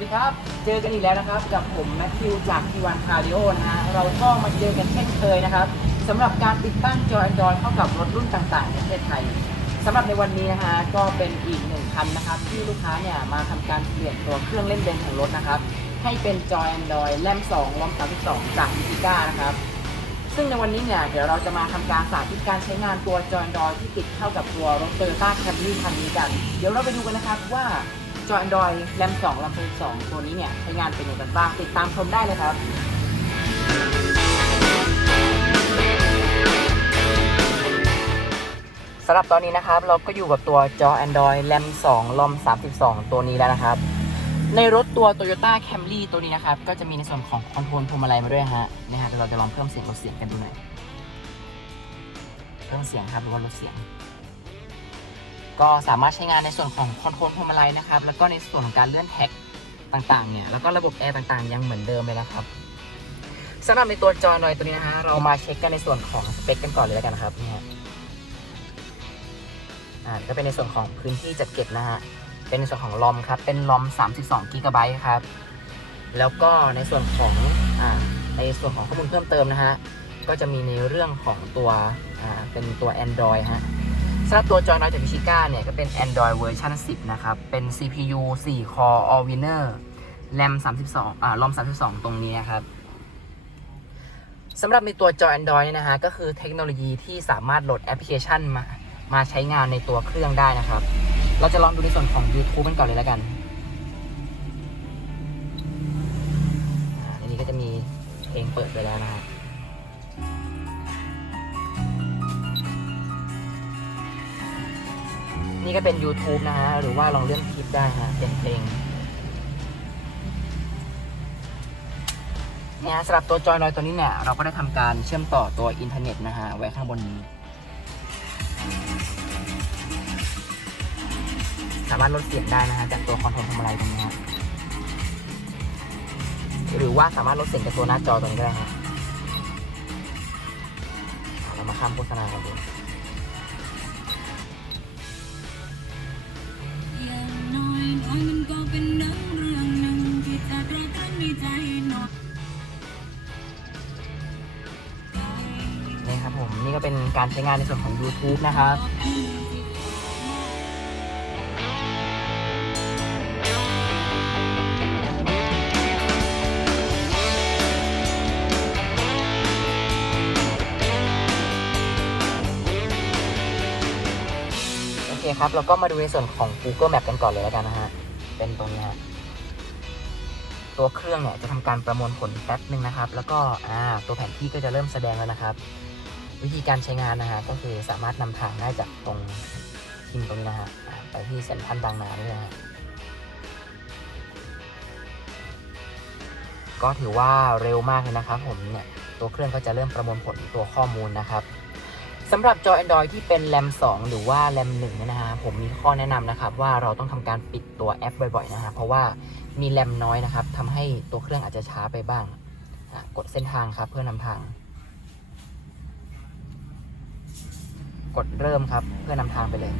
สดีครับ เจอกันอีกแล้วนะครับ กับผมแมทธิวจากทีวันคาร์ดิโอนะฮะเราก็มาเจอกันเช่นเคยนะครับสำหรับการติดตั้งจอ Android เข้ากับรถรุ่นต่างๆในประเทศไทยสำหรับในวันนี้นะฮะก็เป็นอีกหนึ่งคันนะครับ ที่ลูกค้าเนี่ยมาทำการเปลี่ยนตัวเครื่องเล่นเบนของรถนะครับ ให้เป็นจอ Android แรม2รอม32จาก i ิติก้านะครับซึ่งในวันนี้เนี่ยเดี๋ยวเราจะมาทำการสาธิตการใช้งานตัวจอ Android ที่ติดเข้ากับตัวรถ Toyota Camry คันนี้กัน เดี๋ยวเราไปดูกันนะครับว่า จอ Android แรม2ลำโพง2ตัวนี้เนี่ยใช้งานเป็นยังไงบ้าง ติดตามชมได้เลยครับสำหรับตอนนี้นะครับ เราก็อยู่กับตัวจอ Android RAM 2 ROM 32 ตัวนี้แล้วนะครับ ในรถตัว Toyota Camry ตัวนี้นะครับ ก็จะมีในส่วนของคอนโทรลพวงมาลัยมาด้วยฮะนะฮะเดี๋ยวเราจะลองเพิ่มเสียงลดเสียงกันดูหน่อยเพิ่มเสียงครับหรือว่าลดเสียง ก็สามารถใช้งานในส่วนของคอนโทรลพวงมาลัยนะครับ แล้วก็ในส่วนของการเลื่อนแท็กต่างๆเนี่ย แล้วก็ระบบแอร์ต่างๆ ยังเหมือนเดิมเลยนะครับสำหรับในตัวจอ Android ตัวนี้นะฮะ เรามาเช็คกันในส่วนของสเปคกันก่อนเลยแล้วกันนะครับเนี่ยอ่าก็เป็นในส่วนของพื้นที่จัดเก็บนะฮะ เป็นในส่วนของลอมครับ เป็นลอม 32 g b ครับ แล้วก็ในส่วนของอ่าในส่วนของข้อมูลเพิ่มเติมนะฮะ ก็จะมีในเรื่องของตัวอ่าเป็นตัว Android ฮะ สำหรับตัวจอ Android จาก Michiga เนี่ย ก็เป็น Android เวอร์ชัน10 นะครับ เป็น CPU 4 Core All Winner RAM 32อ่า ROM 32 ตรงนี้นะครับสำหรับในตัวจอ Android เนี่ยนะฮะ ก็คือเทคโนโลยีที่สามารถโหลดแอปพลิเคชันมามาใช้งานในตัวเครื่องได้นะครับ เราจะลองดูในส่วนของ YouTube กันก่อนเลยแล้วกันอ่าในนี้ก็จะมีเพลงเปิดไปแล้วนะฮะ นี่ก็เป็น YouTube นะฮะ หรือว่าลองเลื่อนคลิปได้ฮะเป็นเพลงเนี่ยสำหรับตัวจอยลอยตัวนี้เนี่ย เราก็ได้ทำการเชื่อมต่อตัวอินเทอร์เน็ตนะฮะ ไว้ข้างบนนี้ สามารถลดเสียงได้นะฮะ จากตัวคอนโทรลพวงมาลัยตรงนี้หรือว่าสามารถลดเสียงจากตัวหน้าจอตรงนี้ก็ได้ฮะอะเรามาข้ามโฆษณากันดู การใช้งานในส่วนของ YouTube นะครับโอเคครับ เราก็มาดูในส่วนของ Google Map กันก่อนเลยแล้วกันนะฮะ เป็นตรงนี้ฮะตัวเครื่องเนี่ยจะทำการประมวลผลแป๊บหนึ่งนะครับ แล้วก็อ่าตัวแผนที่ก็จะเริ่มแสดงแล้วนะครับ วิธีการใช้งานนะฮะก็คือสามารถนำทางได้จากตรงพิมตรงนี้นะฮะไปที่เซ็นทรัลบางนานี่นะฮะก็ถือว่าเร็วมากเลยนะครับผมเนี่ยตัวเครื่องก็จะเริ่มประมวลผลตัวข้อมูลนะครับสำหรับจอ Android ที่เป็น RAM 2 หรือว่า RAM 1เนี่ยนะฮะผมมีข้อแนะนำนะครับ ว่าเราต้องทำการปิดตัวแอปบ่อยๆนะฮะเพราะว่ามีแรมน้อยนะครับทำให้ตัวเครื่องอาจจะช้าไปบ้างกดเส้นทางครับเพื่อนำทาง กดเริ่มครับ เพื่อนำทางไปเลย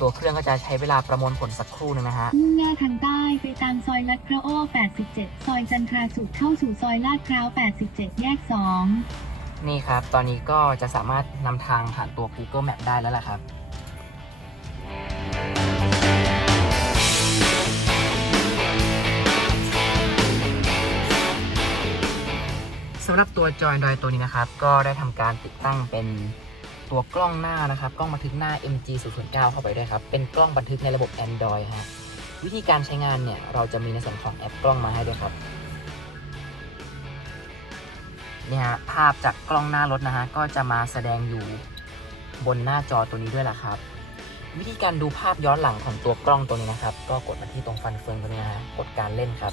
ตัวเครื่องก็จะใช้เวลาประมวลผลสักครู่หนึงนะฮะ มุ่งหน้าทางใต้ไปตามซอยลัดพร้าว87 ซอยจันทราสุขเข้าสู่ซอยลาดพร้าว 87 แยก 2นี่ครับ ตอนนี้ก็จะสามารถนำทางผ่านตัว Google Map ได้แล้วล่ะครับำหรับตัวจอ Android ตัวนี้นะครับ ก็ได้ทำการติดตั้งเป็นตัวกล้องหน้านะครับ กล้องบันทึกหน้า MG 0 0 9เข้าไปด้วยครับ เป็นกล้องบันทึกในระบบ Android ฮะ วิธีการใช้งานเนี่ย เราจะมีในส่วนของแอปกล้องมาให้ด้วยครับ เนี่ยภาพจากกล้องหน้ารถนะฮะ ก็จะมาแสดงอยู่บนหน้าจอตัวนี้ด้วยล่ะครับ วิธีการดูภาพย้อนหลังของตัวกล้องตัวนี้นะครับ ก็กดมาที่ตรงฟันเฟืองตัวนี้นะฮะ กดการเล่นครับ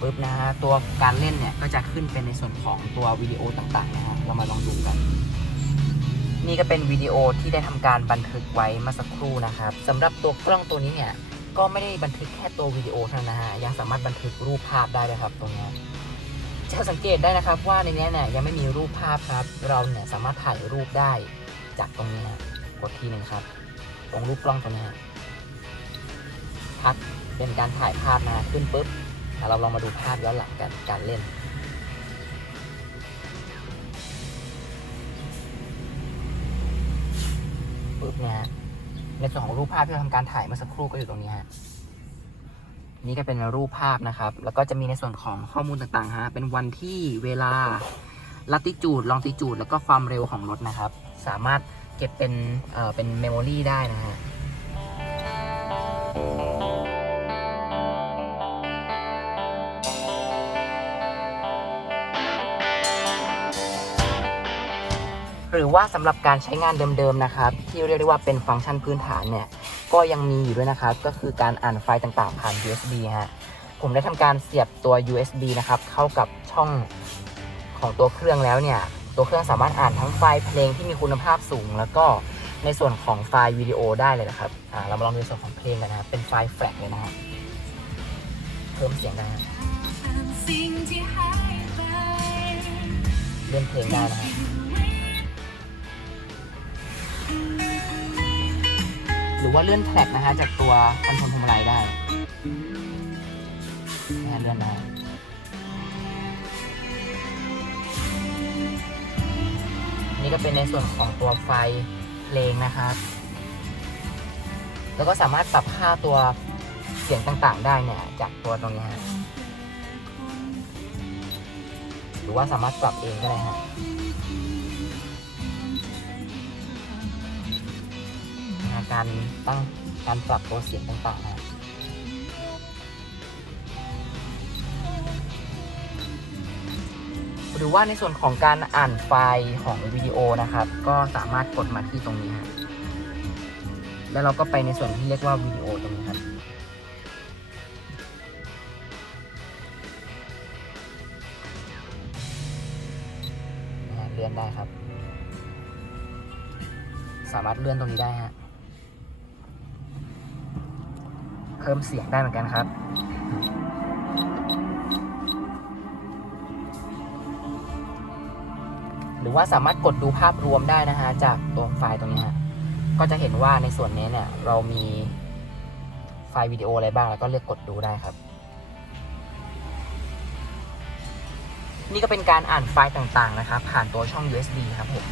ปุ๊บนะฮะตัวการเล่นเนี่ยก็จะขึ้นเป็นในส่วนของตัววิดีโอต่างๆนะฮะเรามาลองดูกัน นี่ก็เป็นวิดีโอที่ได้ทำการบันทึกไว้เมื่อสักครู่นะครับสำหรับตัวกล้องตัวนี้เนี่ยก็ไม่ได้บันทึกแค่ตัววิดีโอเท่านั้นนะฮะยังสามารถบันทึกรูปภาพได้เลยครับตรงนี้จะสังเกตได้นะครับว่าในนี้เนี่ยยังไม่มีรูปภาพครับ เราเนี่ยสามารถถ่ายรูปได้จากตรงนี้นะกดทีหนึ่งครับ ตรงรูปกล้องตรงนี้พักเป็นการถ่ายภาพนะขึ้นปุ๊บ เราลองมาดูภาพย้อนหลังกันการเล่นปุ๊บเนี่ยฮะในส่วนของรูปภาพที่เราทำการถ่ายเมื่อสักครู่ก็อยู่ตรงนี้ฮะนี่ก็เป็นรูปภาพนะครับ แล้วก็จะมีในส่วนของข้อมูลต่างๆฮะเป็นวันที่เวลาลัติจูดลองติจูดแล้วก็ความเร็วของรถนะครับ สามารถเก็บเป็นเอ่อเป็นเมมโมรีได้นะฮะ หรือว่าสำหรับการใช้งานเดิมๆนะครับที่เรียกได้ว่าเป็นฟังก์ชันพื้นฐานเนี่ยก็ยังมีอยู่ด้วยนะครับ ก็คือการอ่านไฟล์ต่างๆ ผ่าน USB ฮะผมได้ทำการเสียบตัว USB นะครับเข้ากับช่องของตัวเครื่องแล้วเนี่ยตัวเครื่องสามารถอ่านทั้งไฟล์เพลงที่มีคุณภาพสูง แล้วก็ในส่วนของไฟล์วิดีโอได้เลยนะครับอ่าเรามาลองดูส่วนของเพลงกันนะครับเป็นไฟล์แฟลกเลยนะฮะเพิ่มเสียงได้ฮะสิ่งที่หายไปเลื่อนเพลงได้นะฮะ หรือว่าเลื่อนแท็กนะฮะจากตัวคอนโทรลพวงมาลัยได้นะเลื่อนได้นี่ก็เป็นในส่วนของตัวไฟเพลงนะครับ แล้วก็สามารถปรับค่าตัวเสียงต่างๆ ได้เนี่ยจากตัวตรงนี้ฮะ หรือว่าสามารถปรับเองก็ได้ฮะ การตั้งการปรับตัวเสียงต่างๆนะหรือว่าในส่วนของการอ่านไฟล์ของวิดีโอนะครับ ก็สามารถกดมาที่ตรงนี้ฮะแล้วเราก็ไปในส่วนที่เรียกว่าวิดีโอตรงนี้ครับ เลื่อนได้ครับ สามารถเลื่อนตรงนี้ได้ฮะ เพิ่มเสียงได้เหมือนกันครับ หรือว่าสามารถกดดูภาพรวมได้นะฮะจากตัวไฟล์ตรงนี้ฮะก็จะเห็นว่าในส่วนนี้เนี่ยเรามีไฟล์วิดีโออะไรบ้างแล้วก็เลือกกดดูได้ครับ นี่ก็เป็นการอ่านไฟล์ต่างๆนะครับ ผ่านตัวช่อง USB ครับผม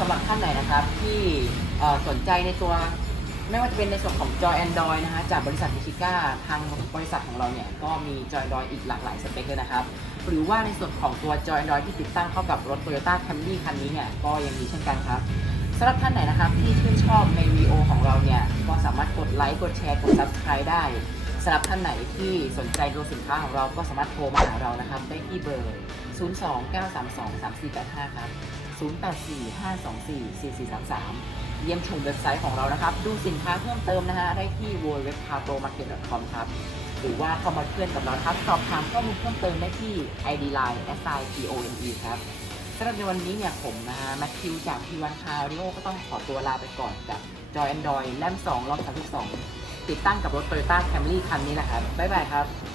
สำหรับท่านไหนนะครับที่สนใจในตัวไม่ว่าจะเป็นในส่วนของจอ Android นะฮะจากบริษัทมิชิก้าทางบริษัทของเราเนี่ยก็มีจอ Android อีกหลากหลายสเปคเลยนะครับ หรือว่าในส่วนของตัวจอ Android ที่ติดตั้งเข้ากับรถ Toyota Camry คันนี้เนี่ยก็ยังมีเช่นกันครับสำหรับท่านไหนนะครับที่ชื่นชอบในวีดีโอของเราเนี่ยก็สามารถกดไลค์กดแชร์กด Subscribe ได้ สำหรับท่านไหนที่สนใจดูสินค้าของเราก็สามารถโทรมาหาเรานะครับ ได้ที่เบอร์ 029323485 ครับ 0845244433 เยี่ยมชมเว็บไซต์ของเรานะครับ ดูสินค้าเพิ่มเติมนะฮะ ได้ที่ www.carpromarket.com ครับ หรือว่าเข้ามาเพื่อนกับเราครับ สอบถามข้อมูลเพิ่มเติมได้ที่ ID Line s i p o n e ครับสำหรับในวันนี้เนี่ยผมนะฮะแมทธิวจากพีวันคาริโอก็ต้องขอตัวลาไปก่อนกับจอย Android แลม2รอบ32 ติดตั้งกับรถ Toyota Camry คันนี้แหละครับ บ๊ายบายครับ